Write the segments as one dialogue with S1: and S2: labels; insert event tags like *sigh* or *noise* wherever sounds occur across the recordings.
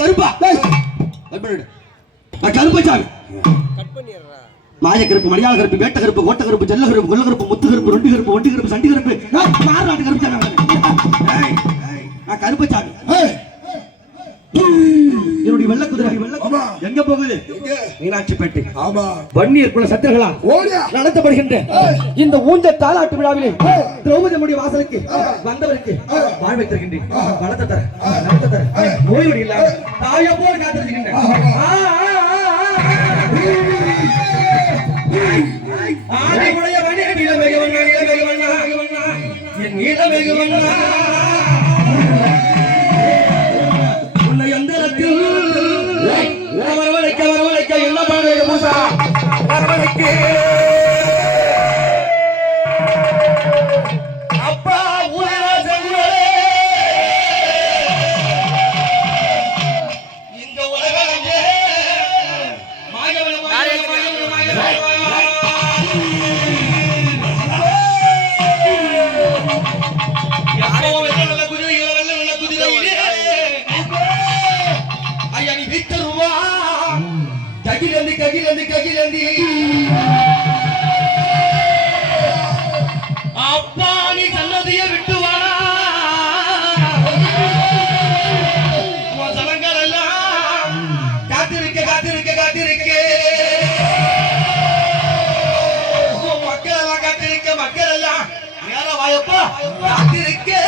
S1: கருப்பா. கருப்பு சாமி. மாய கருப்பு மடியாள கருப்பு வேட்ட கருப்பு கோட்ட கருப்பு ஜல்ல கருப்பு கொல்ல கருப்பு முத்து கருப்பு ரெண்டு கருப்பு ஒண்டி கருப்பு சண்டி கருப்பு. நாட்டு கருப்பு சாமி. நான் கருப்பு
S2: சாமி.
S1: என்னுடைய வெள்ள குதிரை எங்க போகுது
S2: மீனாட்சி
S1: பேட்டை
S2: ஆமா
S1: வன்னியர்குல
S2: சத்திரகளா
S1: நடத்தப்படுகின்ற இந்த ஊஞ்ச தாலாட்டு விழாவிலே திரௌபதி நம்முடைய வாசலுக்கு வந்தவருக்கு வாழ்வை தருகின்றேன் வளர்த்த தர நடத்த தர நோயோடு இல்லாத தாயப்போடு காத்திருக்கின்றேன் வணிக நிலமெகு என் நிலமெகு வண்ணா Yeah. *laughs* எப்போ அது இருக்கே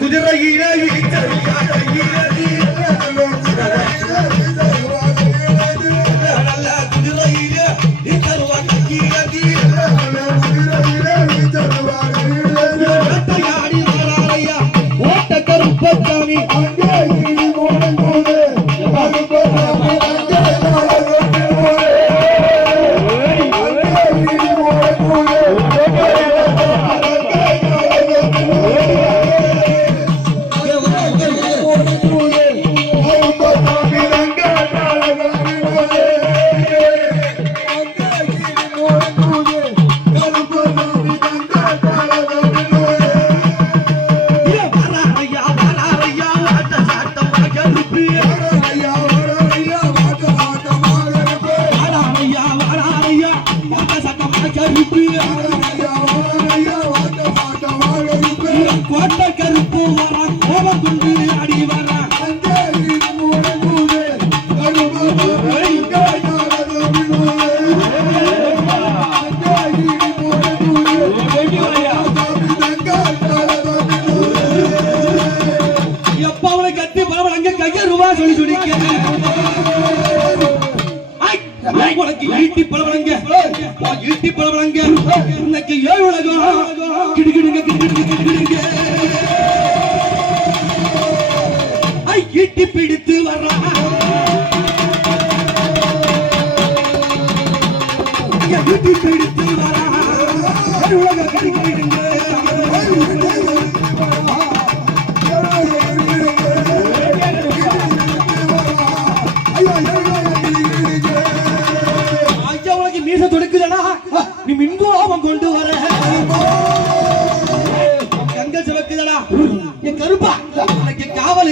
S1: குதிரையில வீச்ச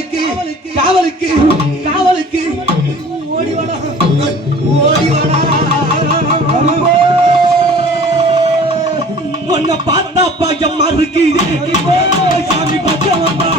S1: காவலுக்கு காவலுக்கு. காவலுக்கு. ஓடி வாடா. ஓடி வாடா. உன்னை பார்த்தா பயம் மறுக்குது சாமி பச்சை வந்தா.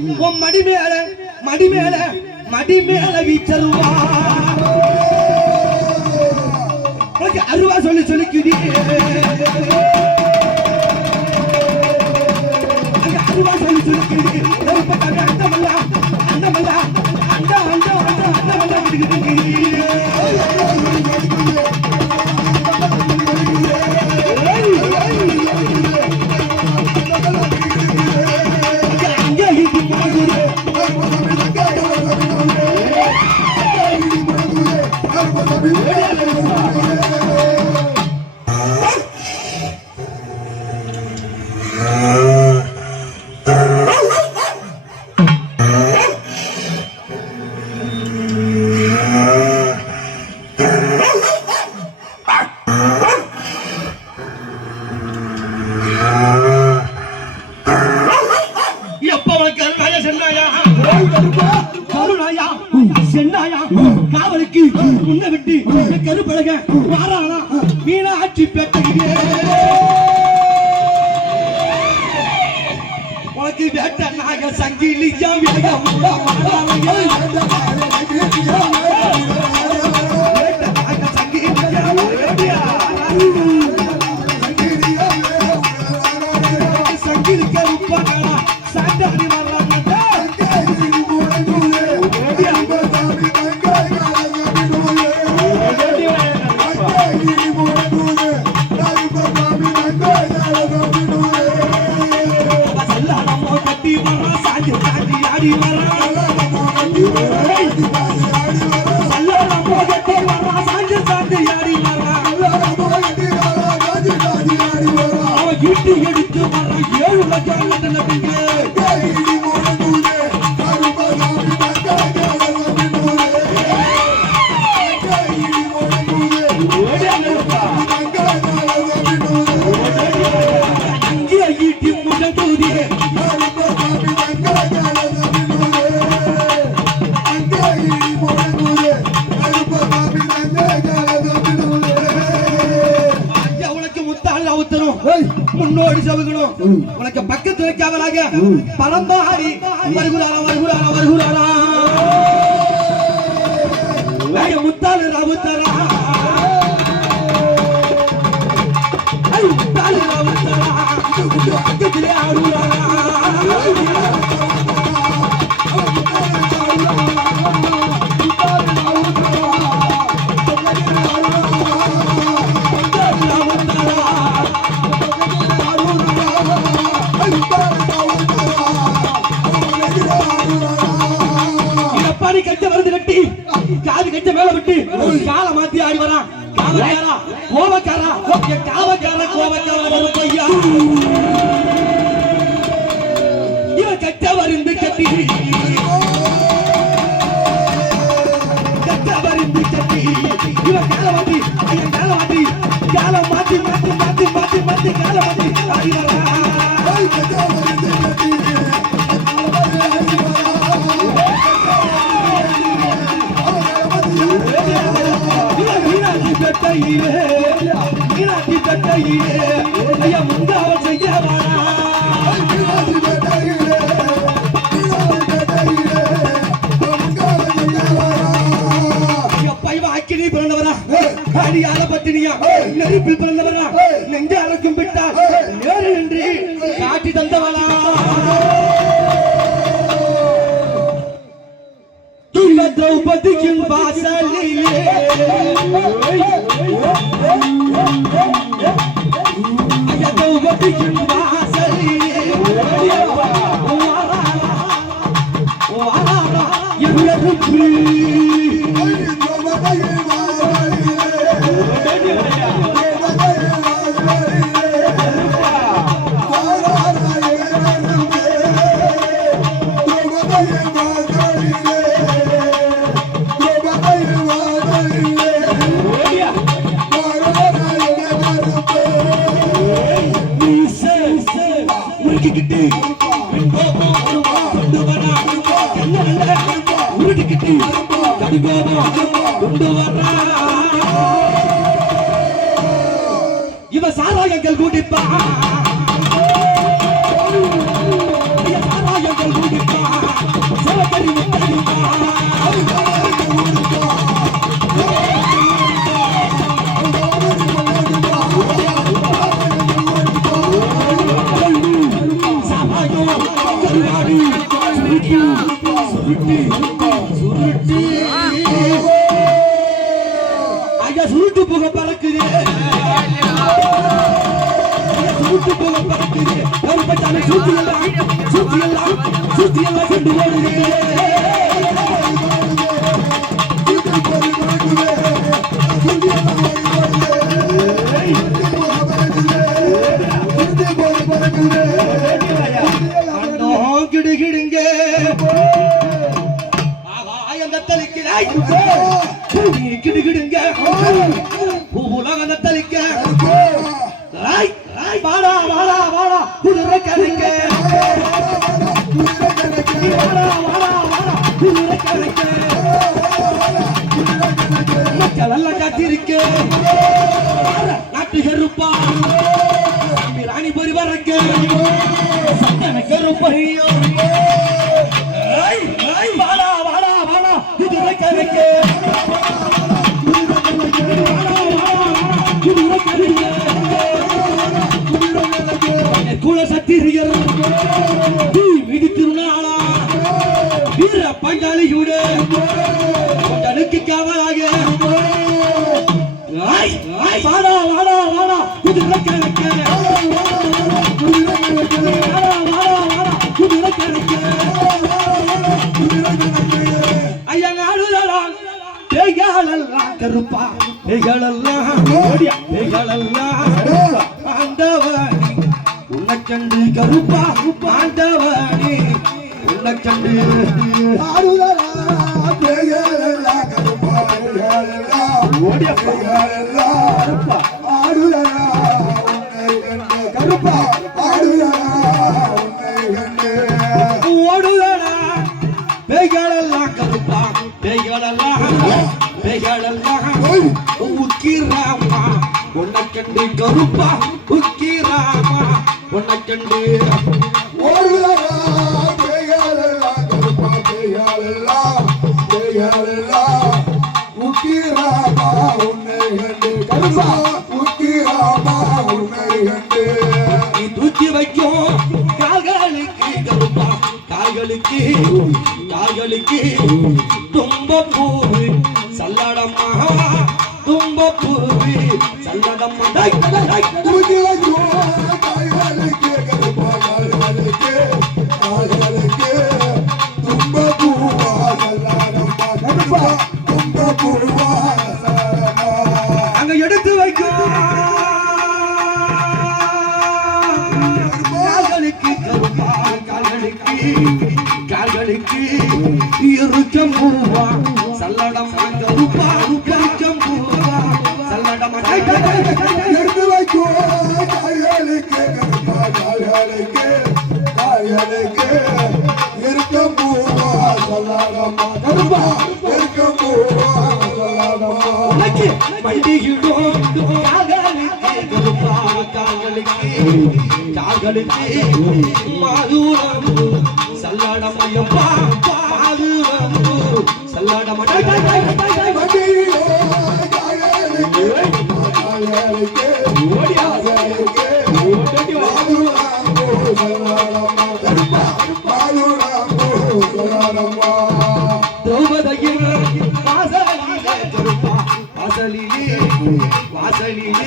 S1: உன் மடி மேல மடி மேல மடி மேல வீச்சருவா. உனக்கு அருவா சொல்லி சொல்லிக்குடி அருவா சொல்லி சொல்லிக்குடி இட்டு எடுத்து உனக்கு பக்கத்து வைக்காமலாக பரம்பாரி வருகிறாரா வருகிறாரா வருகிறாரா? முத்தாலு ராமுத்தாரா முத்தாலு ராமுத்தாரா மணி கட்ட மருந்து கட்டி காது கட்ட மேல விட்டு கால மாத்தி ஆடி வரான் காவக்காரா கோபக்காரா என் காவக்காரா கோவக்காரா பையா. இவன் கட்ட மருந்து கட்டி. கட்ட மருந்து கட்டி. இவன் கால மாத்தி ஐயன் கால மாத்தி கால மாத்தி மாத்தி மாத்தி மாத்தி மாத்தி கால மாத்தி ஆடி வரான் மீனாட்சி மீனாட்சி தட்டையிலே ஐயா முந்தாவல் செய்ய அடியால நெருப்பில் பிறந்தவரா? நெஞ்சு அழைக்கும் விட்டார் நேரில் நின்று காட்டி தந்தவளா? உபதிக்கும் வாசலிலே உபதிக்கும் உருட்டிக்கிட்டு உருட்டிக்கிட்டு கொண்டு வரா இவ சாராயங்கள் குடிப்பா. கருவாடி சுருட்டி சுருட்டி சுருட்டி ஐயா சுருட்டு பறக்குது. சுருட்டு பறக்குது எல்லாம் எல்லாம் எல்லாம் கொண்டு ஓடுது கிடுகிடுங்க ஆகாயம் தத்தளிக்கிறாய் பூமி ராய் ராய் வாடா வாடா வாடா குதிரை கரைக்க வாடா வாடா வாடா குதிரை கரைக்க மக்கள் எல்லாம் காத்திருக்க நாட்டு கருப்பா ராணி பரிவாரக்க சந்தன கருப்பையோ ராய் ராய் வாடா வாடா வாடா கணக்கு பேய்களெல்லாம் பேய்களெல்லாம் ஆண்டவனி. உன்னை கண்டு கருப்பா ஆண்டவனி. உன்னை கண்டு
S2: கருப்பா
S1: கருப்பா உக்கிராமா உன்னை கண்டு நீ தூக்கி வைக்கும் கால்களுக்கு கருப்பா. கால்களுக்கு கால்களுக்கு தும்ப பூ சல்லடம்மா தும்ப
S2: பூ Like, like, like,
S1: மண்டியிடும் கால்களுக்கு வாசலிலே வாசலிலே